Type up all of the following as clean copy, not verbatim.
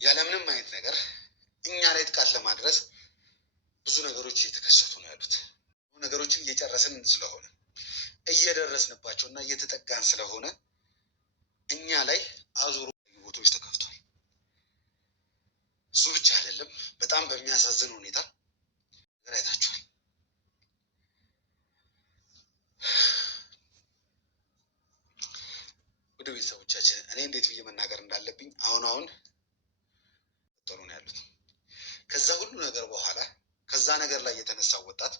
ያለምንም አይነት ነገር እኛ ላይ ጥቃት ለማድረስ ብዙ ነገሮች እየተከሰቱ ነው ያሉት። ነገሮችን እየጨረስን ስለሆነ እየደረስንባቸው እና እየተጠጋን ስለሆነ እኛ ላይ አዙሮ ቦታዎች ተከፍቷል። እሱ ብቻ አይደለም፣ በጣም በሚያሳዝን ሁኔታ አይታችኋል። ወደ ቤተሰቦቻችን እኔ እንዴት ብዬ መናገር እንዳለብኝ አሁን ጥሩ ነው ያሉት። ከዛ ሁሉ ነገር በኋላ ከዛ ነገር ላይ የተነሳው ወጣት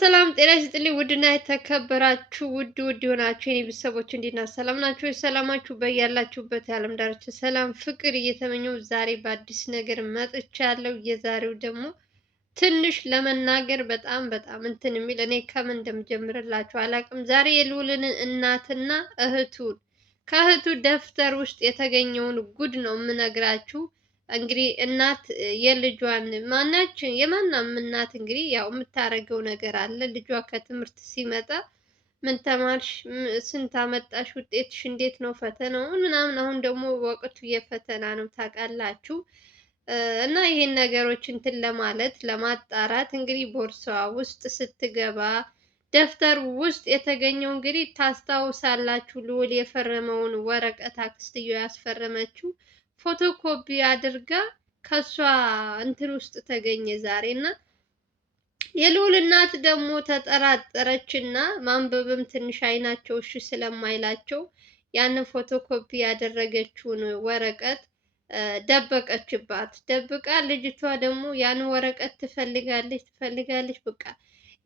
ሰላም ጤና ይስጥልኝ። ውድና የተከበራችሁ ውድ የሆናችሁ የኔ ቤተሰቦች እንዴት ናችሁ? ሰላም ናችሁ? ሰላማችሁ በያላችሁበት የዓለም ዳርቻ ሰላም ፍቅር እየተመኘው ዛሬ በአዲስ ነገር መጥቻለሁ። የዛሬው ደግሞ ትንሽ ለመናገር በጣም እንትን የሚል እኔ ከምን እንደምጀምርላችሁ አላውቅም። ዛሬ የልዑልን እናትና እህቱን ከእህቱ ደብተር ውስጥ የተገኘውን ጉድ ነው የምነግራችሁ። እንግዲህ እናት የልጇን የማናም እናት እንግዲህ ያው የምታደርገው ነገር አለ። ልጇ ከትምህርት ሲመጣ ምን ተማርሽ፣ ስንት አመጣሽ፣ ውጤትሽ እንዴት ነው፣ ፈተናው ምናምን። አሁን ደግሞ ወቅቱ የፈተና ነው ታውቃላችሁ። እና ይሄን ነገሮች እንትን ለማለት ለማጣራት እንግዲህ ቦርሳዋ ውስጥ ስትገባ ደብተር ውስጥ የተገኘው እንግዲህ ታስታውሳላችሁ፣ ልዑል የፈረመውን ወረቀት አክስትየው ያስፈረመችው ፎቶኮፒ አድርጋ ከሷ እንትን ውስጥ ተገኘ ዛሬ። እና የልዑል እናት ደግሞ ተጠራጠረች እና ማንበብም ትንሽ አይናቸው እሺ ስለማይላቸው ያንን ፎቶኮፒ ያደረገችውን ወረቀት ደበቀችባት። ደብቃ ልጅቷ ደግሞ ያን ወረቀት ትፈልጋለች በቃ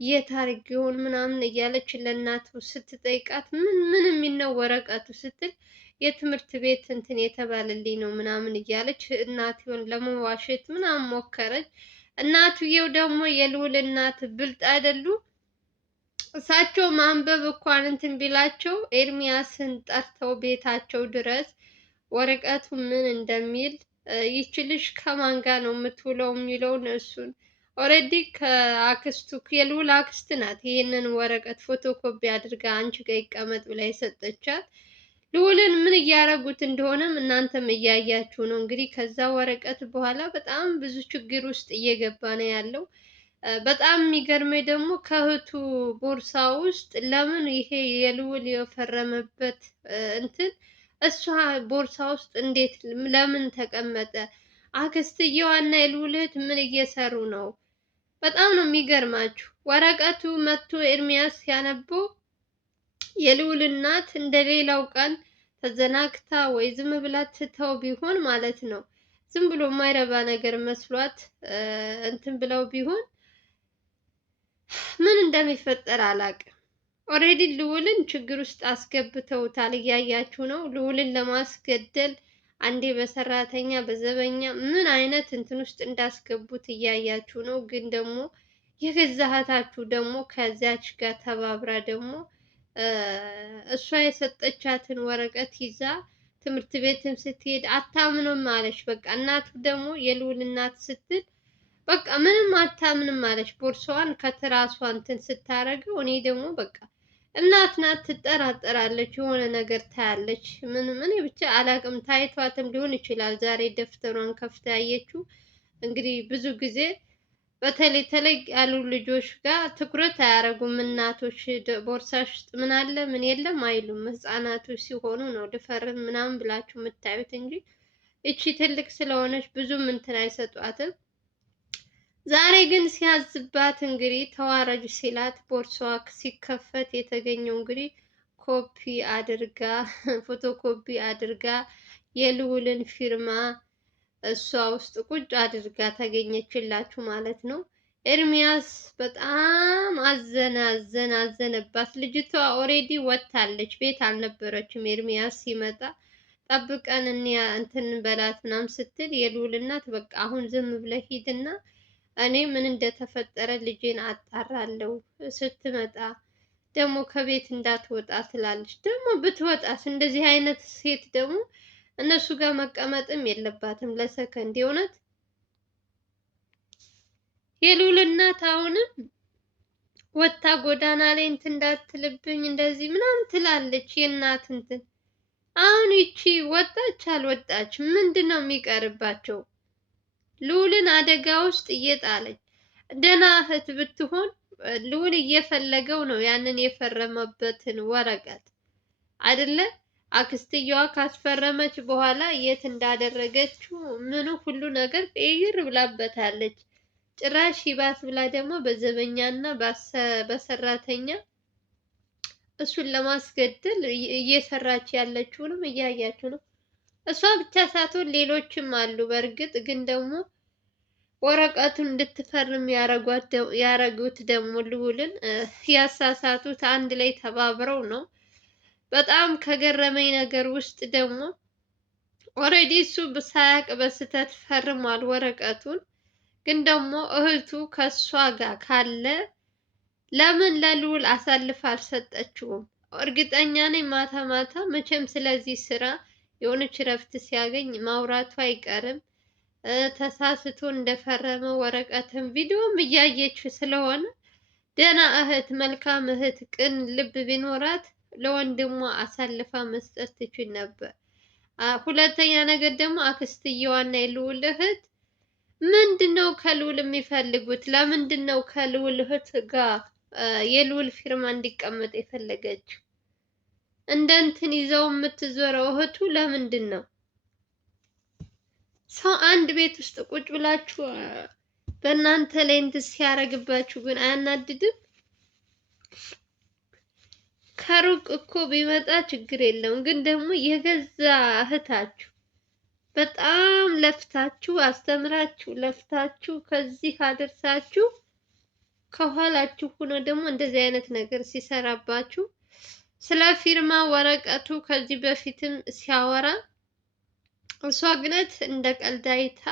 የት አድርጌውን ምናምን እያለች ለእናቱ ስትጠይቃት ምን የሚል ነው ወረቀቱ ስትል የትምህርት ቤት እንትን የተባለልኝ ነው ምናምን እያለች እናትየውን ለመዋሸት ምናምን ሞከረች። እናትየው ደግሞ የልዑል እናት ብልጥ አይደሉ። እሳቸው ማንበብ እንኳን እንትን ቢላቸው ኤርሚያስን ጠርተው ቤታቸው ድረስ ወረቀቱ ምን እንደሚል ይቺ ልጅ ከማን ጋር ነው የምትውለው የሚለውን እሱን ኦልሬዲ ከአክስቱ የልዑል አክስት ናት ይህንን ወረቀት ፎቶኮፒ አድርጋ አንቺ ጋር ይቀመጥ ብላ የሰጠቻት። ልዑልን ምን እያደረጉት እንደሆነም እናንተም እያያችሁ ነው። እንግዲህ ከዛ ወረቀት በኋላ በጣም ብዙ ችግር ውስጥ እየገባ ነው ያለው። በጣም የሚገርመኝ ደግሞ ከእህቱ ቦርሳ ውስጥ ለምን ይሄ የልዑል የፈረመበት እንትን እሷ ቦርሳ ውስጥ እንዴት ለምን ተቀመጠ? አክስትየዋና የልዑል እህት ምን እየሰሩ ነው? በጣም ነው የሚገርማችሁ። ወረቀቱ መጥቶ ኤርሚያስ ሲያነበው የልዑል እናት እንደሌላው ቀን ተዘናግታ ወይ ዝም ብላ ትተው ቢሆን ማለት ነው፣ ዝም ብሎ የማይረባ ነገር መስሏት እንትን ብለው ቢሆን ምን እንደሚፈጠር አላውቅም። ኦልሬዲ ልዑልን ችግር ውስጥ አስገብተውታል፣ እያያችሁ ነው። ልዑልን ለማስገደል አንዴ በሰራተኛ በዘበኛ ምን አይነት እንትን ውስጥ እንዳስገቡት እያያችሁ ነው። ግን ደግሞ የገዛ እህታችሁ ደግሞ ከዚያች ጋር ተባብራ ደግሞ እሷ የሰጠቻትን ወረቀት ይዛ ትምህርት ቤትም ስትሄድ አታምንም አለች። በቃ እናቱ ደግሞ የልዑል እናት ስትል በቃ ምንም አታምንም አለች። ቦርሳዋን ከትራሷ እንትን ስታረገው እኔ ደግሞ በቃ እናት ናት ትጠራጠራለች፣ የሆነ ነገር ታያለች። ምን ብቻ አላቅም፣ ታይቷትም ሊሆን ይችላል። ዛሬ ደብተሯን ከፍታ ያየችው እንግዲህ ብዙ ጊዜ በተለይ ተለይ ያሉ ልጆች ጋር ትኩረት አያደርጉም እናቶች። ቦርሳሽ ውስጥ ምን አለ ምን የለም አይሉም። ህፃናቶች ሲሆኑ ነው ድፈርም ምናምን ብላችሁ የምታዩት እንጂ እቺ ትልቅ ስለሆነች ብዙም እንትን አይሰጧትም። ዛሬ ግን ሲያዝባት እንግዲህ ተዋረጅ ሲላት ቦርሳዋ ሲከፈት የተገኘው እንግዲህ ኮፒ አድርጋ ፎቶኮፒ አድርጋ የልዑልን ፊርማ እሷ ውስጥ ቁጭ አድርጋ ተገኘችላችሁ ማለት ነው። ኤርሚያስ በጣም አዘነባት። ልጅቷ ኦሬዲ ወጥታለች፣ ቤት አልነበረችም። ኤርሚያስ ሲመጣ ጠብቀን እንትን በላት ምናምን ስትል የልዑል እናት በቃ አሁን ዝም ብለህ ሂድና እኔ ምን እንደተፈጠረ ልጄን አጣራለሁ፣ ስትመጣ ደግሞ ከቤት እንዳትወጣ ትላለች። ደግሞ ብትወጣስ እንደዚህ አይነት ሴት ደግሞ እነሱ ጋር መቀመጥም የለባትም ለሰከንድ። የእውነት የልዑል እናት አሁንም ወታ ጎዳና ላይ እንትን እንዳትልብኝ እንደዚህ ምናምን ትላለች። የእናት እንትን አሁን ይቺ ወጣች አልወጣች ምንድን ነው የሚቀርባቸው? ልዑልን አደጋ ውስጥ እየጣለች ደህና እህት ብትሆን ልዑል እየፈለገው ነው ያንን የፈረመበትን ወረቀት አይደለ? አክስትየዋ ካስፈረመች በኋላ የት እንዳደረገችው ምኑ ሁሉ ነገር ቀይር ብላበታለች። ጭራሽ ይባስ ብላ ደግሞ በዘበኛና በሰራተኛ እሱን ለማስገደል እየሰራች ያለችውንም እያያችሁ ነው። እሷ ብቻ ሳትሆን ሌሎችም አሉ። በእርግጥ ግን ደግሞ ወረቀቱን እንድትፈርም ያረጉት ደግሞ ልዑልን ያሳሳቱት አንድ ላይ ተባብረው ነው። በጣም ከገረመኝ ነገር ውስጥ ደግሞ ኦልሬዲ እሱ ሳያቅ በስተት ፈርሟል ወረቀቱን። ግን ደግሞ እህቱ ከሷ ጋር ካለ ለምን ለልዑል አሳልፋ አልሰጠችውም? እርግጠኛ ነኝ ማታ ማታ መቼም ስለዚህ ስራ የሆነች እረፍት ሲያገኝ ማውራቱ አይቀርም። ተሳስቶ እንደፈረመ ወረቀትን ቪዲዮም እያየች ስለሆነ ደህና እህት፣ መልካም እህት፣ ቅን ልብ ቢኖራት ለወንድሟ አሳልፋ መስጠት ትችል ነበር። ሁለተኛ ነገር ደግሞ አክስትየዋና የልዑል እህት ምንድነው ከልዑል የሚፈልጉት? ለምንድነው ከልዑል እህት ጋር የልዑል ፊርማ እንዲቀመጥ የፈለገችው? እንደ እንትን ይዘው የምትዞረው እህቱ ለምንድን ነው? ሰው አንድ ቤት ውስጥ ቁጭ ብላችሁ በእናንተ ላይ እንትን ሲያደርግባችሁ ግን አያናድድም? ከሩቅ እኮ ቢመጣ ችግር የለም፣ ግን ደግሞ የገዛ እህታችሁ በጣም ለፍታችሁ አስተምራችሁ ለፍታችሁ ከዚህ አደርሳችሁ ከኋላችሁ ሆኖ ደግሞ እንደዚህ አይነት ነገር ሲሰራባችሁ። ስለ ፊርማ ወረቀቱ ከዚህ በፊትም ሲያወራ እሷ ግነት እንደ ቀልድ አይታ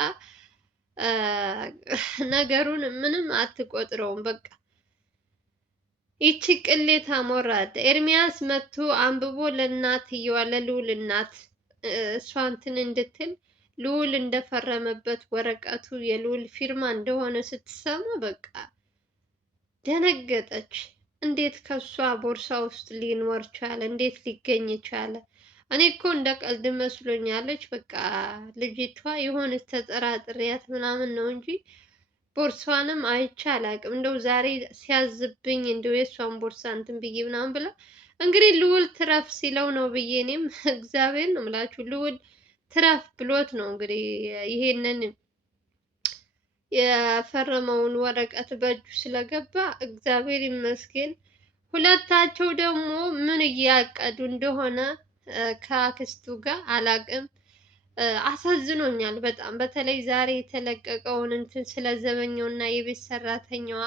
ነገሩን ምንም አትቆጥረውም። በቃ ይቺ ቅሌታም ወራዳ ኤርሚያስ መጥቶ አንብቦ ለእናትየዋ ለልዑል እናት እሷ እንትን እንድትል ልዑል እንደፈረመበት ወረቀቱ የልዑል ፊርማ እንደሆነ ስትሰማ በቃ ደነገጠች። እንዴት ከሷ ቦርሳ ውስጥ ሊኖር ቻለ? እንዴት ሊገኝ ቻለ? እኔ እኮ እንደ ቀልድ መስሎኛለች። በቃ ልጅቷ የሆነ ተጠራጥሪያት ምናምን ነው እንጂ ቦርሳዋንም አይቼ አላውቅም። እንደው ዛሬ ሲያዝብኝ እንደው የእሷን ቦርሳ እንትን ብዬ ምናምን ብላ እንግዲህ ልዑል ትረፍ ሲለው ነው ብዬ እኔም እግዚአብሔር ነው የምላችሁ ልዑል ትረፍ ብሎት ነው እንግዲህ ይሄንን የፈረመውን ወረቀት በእጁ ስለገባ እግዚአብሔር ይመስገን። ሁለታቸው ደግሞ ምን እያቀዱ እንደሆነ ከአክስቱ ጋር አላቅም። አሳዝኖኛል በጣም በተለይ ዛሬ የተለቀቀውን እንትን ስለ ዘበኛው እና የቤት ሰራተኛዋ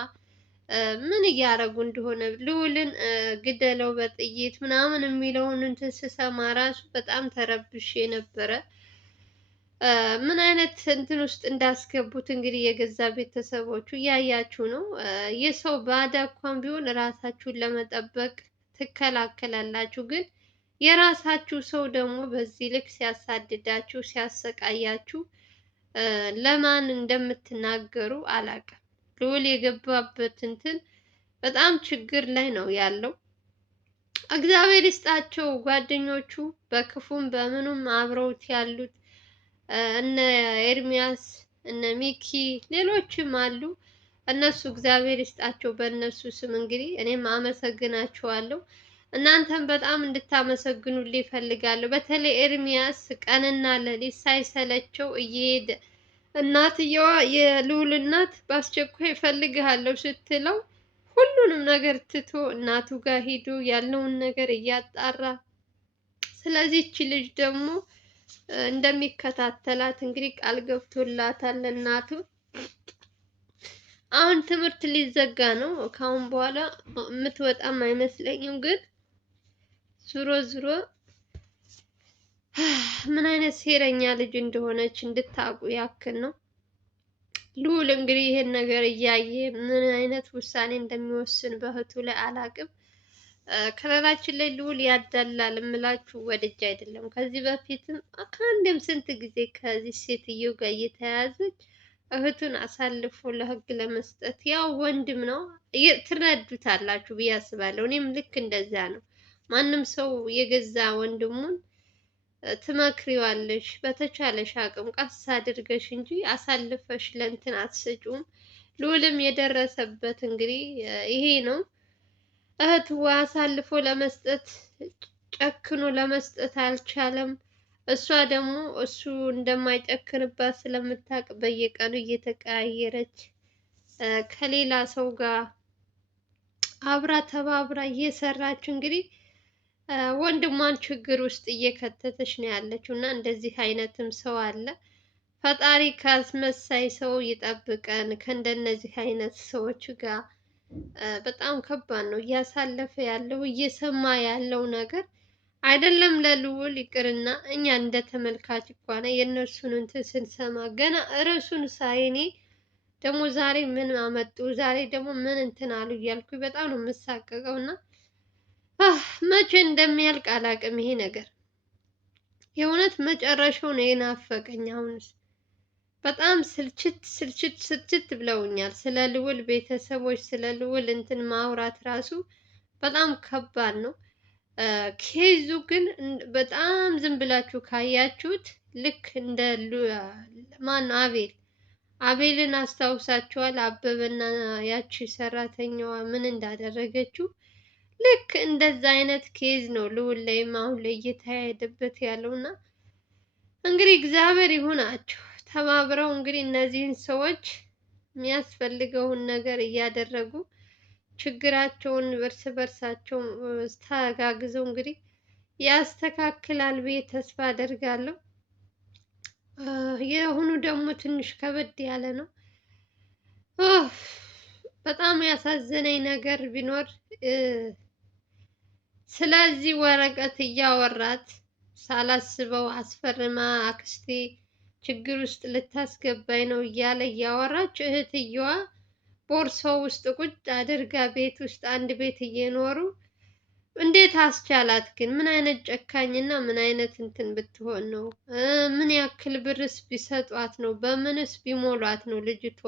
ምን እያደረጉ እንደሆነ ልዑልን ግደለው በጥይት ምናምን የሚለውን እንትን ስሰማ ራሱ በጣም ተረብሼ ነበረ። ምን አይነት እንትን ውስጥ እንዳስገቡት እንግዲህ የገዛ ቤተሰቦቹ እያያችሁ ነው። የሰው ባዳ እንኳን ቢሆን ራሳችሁን ለመጠበቅ ትከላከላላችሁ። ግን የራሳችሁ ሰው ደግሞ በዚህ ልክ ሲያሳድዳችሁ ሲያሰቃያችሁ ለማን እንደምትናገሩ አላውቅም። ልዑል የገባበት እንትን በጣም ችግር ላይ ነው ያለው። እግዚአብሔር ይስጣቸው ጓደኞቹ በክፉም በምኑም አብረውት ያሉት እነ ኤርሚያስ እነ ሚኪ ሌሎችም አሉ። እነሱ እግዚአብሔር ይስጣቸው። በእነሱ ስም እንግዲህ እኔም አመሰግናቸዋለሁ። እናንተም በጣም እንድታመሰግኑልኝ እፈልጋለሁ። በተለይ ኤርሚያስ ቀንና ሌሊት ሳይሰለቸው እየሄደ እናትየዋ የልዑል እናት በአስቸኳይ እፈልግሃለሁ ስትለው ሁሉንም ነገር ትቶ እናቱ ጋር ሄዶ ያለውን ነገር እያጣራ ስለዚህ እቺ ልጅ ደግሞ እንደሚከታተላት እንግዲህ ቃል ገብቶላታል እናቱ። አሁን ትምህርት ሊዘጋ ነው። ከአሁን በኋላ የምትወጣም አይመስለኝም። ግን ዙሮ ዙሮ ምን አይነት ሴረኛ ልጅ እንደሆነች እንድታውቁ ያክል ነው። ልዑል እንግዲህ ይሄን ነገር እያየ ምን አይነት ውሳኔ እንደሚወስን በእህቱ ላይ አላቅም። ከለላችን ላይ ልዑል ያዳላል እምላችሁ ወድጄ አይደለም። ከዚህ በፊትም ከአንድም ስንት ጊዜ ከዚህ ሴትዮ ጋር እየተያዘች እህቱን አሳልፎ ለህግ ለመስጠት ያው ወንድም ነው ትረዱታላችሁ ብዬ አስባለሁ። እኔም ልክ እንደዛ ነው። ማንም ሰው የገዛ ወንድሙን ትመክሪዋለሽ በተቻለሽ አቅም ቀስ አድርገሽ እንጂ አሳልፈሽ ለእንትን አትሰጪውም። ልዑልም የደረሰበት እንግዲህ ይሄ ነው። እህቱ አሳልፎ ለመስጠት ጨክኖ ለመስጠት አልቻለም። እሷ ደግሞ እሱ እንደማይጨክንባት ስለምታውቅ በየቀኑ እየተቀያየረች ከሌላ ሰው ጋር አብራ ተባብራ እየሰራች እንግዲህ ወንድሟን ችግር ውስጥ እየከተተች ነው ያለችው። እና እንደዚህ አይነትም ሰው አለ። ፈጣሪ ከአስመሳይ ሰው ይጠብቀን ከእንደነዚህ አይነት ሰዎች ጋር። በጣም ከባድ ነው እያሳለፈ ያለው እየሰማ ያለው ነገር አይደለም። ለልዑል ይቅርና እኛ እንደ ተመልካች እንኳን የእነርሱን እንትን ስንሰማ ገና ርዕሱን ሳይ እኔ ደግሞ ዛሬ ምን አመጡ ዛሬ ደግሞ ምን እንትን አሉ እያልኩ በጣም ነው የምሳቀቀው። እና መቼ እንደሚያልቅ አላውቅም ይሄ ነገር። የእውነት መጨረሻው ነው የናፈቀኝ። አሁንስ በጣም ስልችት ብለውኛል። ስለ ልዑል ቤተሰቦች ስለ ልዑል እንትን ማውራት ራሱ በጣም ከባድ ነው። ኬዙ ግን በጣም ዝም ብላችሁ ካያችሁት ልክ እንደ ማን ነው አቤልን አስታውሳችኋል? አበበና ያቺ ሰራተኛዋ ምን እንዳደረገችው ልክ እንደዛ አይነት ኬዝ ነው ልዑል ላይም አሁን ላይ እየተካሄደበት ያለው። እና እንግዲህ እግዚአብሔር ይሁናቸው ተባብረው እንግዲህ እነዚህን ሰዎች የሚያስፈልገውን ነገር እያደረጉ ችግራቸውን እርስ በርሳቸው ተጋግዘው እንግዲህ ያስተካክላል ብዬ ተስፋ አደርጋለሁ። የአሁኑ ደግሞ ትንሽ ከበድ ያለ ነው። በጣም ያሳዘነኝ ነገር ቢኖር ስለዚህ ወረቀት እያወራት ሳላስበው አስፈርማ አክስቴ ችግር ውስጥ ልታስገባኝ ነው እያለ እያወራች እህትየዋ ቦርሳው ውስጥ ቁጭ አድርጋ ቤት ውስጥ አንድ ቤት እየኖሩ እንዴት አስቻላት ግን? ምን አይነት ጨካኝና ምን አይነት እንትን ብትሆን ነው? ምን ያክል ብርስ ቢሰጧት ነው? በምንስ ቢሞሏት ነው ልጅቷ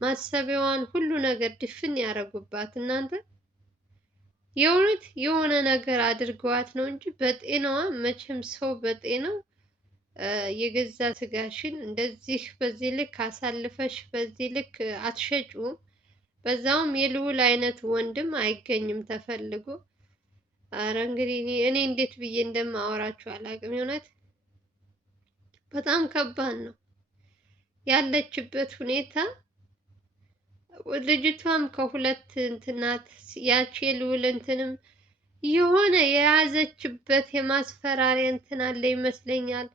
ማሰቢያዋን ሁሉ ነገር ድፍን ያደረጉባት? እናንተ የእውነት የሆነ ነገር አድርገዋት ነው እንጂ በጤናዋ መቼም ሰው በጤናው የገዛ ስጋሽን እንደዚህ በዚህ ልክ አሳልፈሽ በዚህ ልክ አትሸጩም። በዛውም የልዑል አይነት ወንድም አይገኝም ተፈልጎ። አረ እንግዲህ እኔ እንዴት ብዬ እንደማወራችሁ አላውቅም። የእውነት በጣም ከባድ ነው ያለችበት ሁኔታ። ልጅቷም ከሁለት እንትናት ያቺ የልዑል እንትንም የሆነ የያዘችበት የማስፈራሪያ እንትን አለ ይመስለኛል።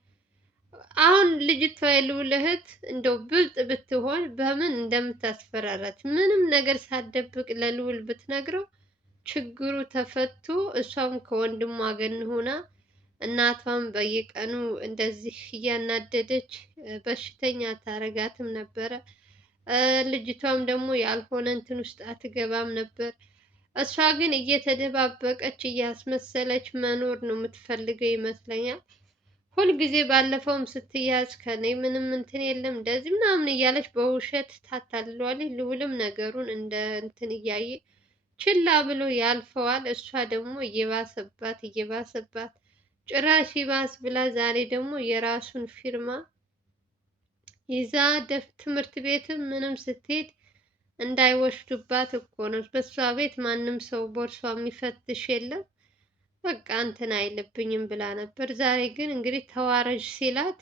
አሁን ልጅቷ የልዑል እህት እንደው ብልጥ ብትሆን በምን እንደምታስፈራራት ምንም ነገር ሳትደብቅ ለልዑል ብትነግረው ችግሩ ተፈቶ እሷም ከወንድሟ ገን ሆና እናቷም በየቀኑ እንደዚህ እያናደደች በሽተኛ ታረጋትም ነበረ። ልጅቷም ደግሞ ያልሆነ እንትን ውስጥ አትገባም ነበር። እሷ ግን እየተደባበቀች እያስመሰለች መኖር ነው የምትፈልገው ይመስለኛል። ሁልጊዜ ባለፈውም ስትያዝ ከኔ ምንም እንትን የለም እንደዚህ ምናምን እያለች በውሸት ታታልለዋለች። ልዑልም ነገሩን እንደ እንትን እያየ ችላ ብሎ ያልፈዋል። እሷ ደግሞ እየባሰባት ጭራሽ ይባስ ብላ ዛሬ ደግሞ የራሱን ፊርማ ይዛ ትምህርት ቤትም ምንም ስትሄድ እንዳይወስዱባት እኮ ነው። በእሷ ቤት ማንም ሰው ቦርሷ የሚፈትሽ የለም። በቃ እንትን አይልብኝም ብላ ነበር። ዛሬ ግን እንግዲህ ተዋረጅ ሲላት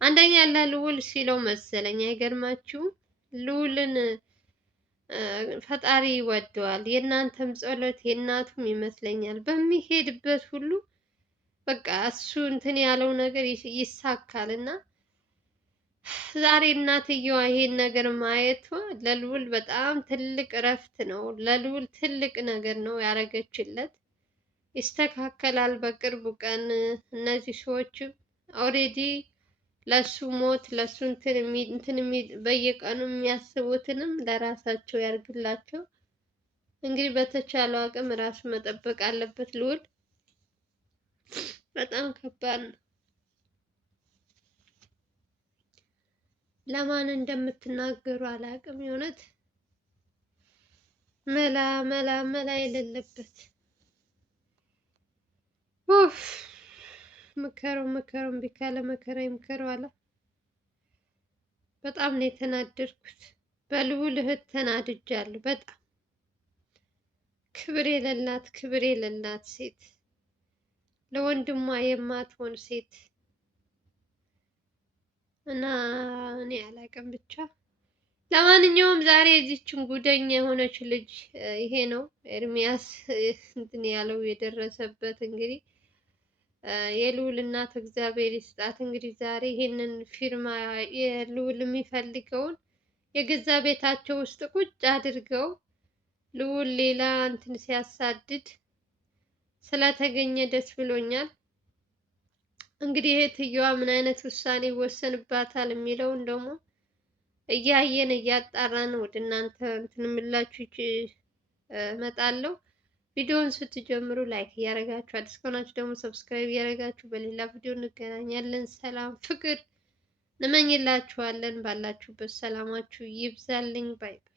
አንደኛ ለልዑል ሲለው መሰለኝ። አይገርማችሁም? ልዑልን ፈጣሪ ይወደዋል። የእናንተም ጸሎት የእናቱም ይመስለኛል። በሚሄድበት ሁሉ በቃ እሱ እንትን ያለው ነገር ይሳካል። እና ዛሬ እናትየዋ ይሄን ነገር ማየቷ ለልዑል በጣም ትልቅ እረፍት ነው። ለልዑል ትልቅ ነገር ነው ያደረገችለት። ይስተካከላል በቅርቡ ቀን። እነዚህ ሰዎችም ኦልሬዲ ለሱ ሞት ለሱ እንትን በየቀኑ የሚያስቡትንም ለራሳቸው ያርግላቸው። እንግዲህ በተቻለው አቅም ራሱ መጠበቅ አለበት ልዑል። በጣም ከባድ ነው። ለማን እንደምትናገሩ አላውቅም። የእውነት መላ መላ መላ የሌለበት ምከረው ምከረው እምቢ ካለ መከራ ይምከረው አለ። በጣም ነው የተናደድኩት። በልዑል እህት ተናድጃለሁ በጣም ክብር የሌላት ሴት፣ ለወንድሟ የማትሆን ሴት እና እኔ አላቅም ብቻ። ለማንኛውም ዛሬ የዚችን ጉደኛ የሆነች ልጅ ይሄ ነው ኤርሚያስ እንትን ያለው የደረሰበት እንግዲህ የልዑል እናት እግዚአብሔር ይስጣት። እንግዲህ ዛሬ ይሄንን ፊርማ የልዑል የሚፈልገውን የገዛ ቤታቸው ውስጥ ቁጭ አድርገው ልዑል ሌላ እንትን ሲያሳድድ ስለተገኘ ደስ ብሎኛል። እንግዲህ እህትየዋ ምን አይነት ውሳኔ ይወሰንባታል የሚለውን ደግሞ እያየን እያጣራን ወደ እናንተ እንትን የምላችሁ እመጣለሁ። ቪዲዮውን ስትጀምሩ ላይክ እያደረጋችሁ አዲስ ከሆናችሁ ደግሞ ሰብስክራይብ እያደረጋችሁ በሌላ ቪዲዮ እንገናኛለን። ሰላም ፍቅር እንመኝላችኋለን። ባላችሁበት ሰላማችሁ ይብዛልኝ። ባይ ባይ።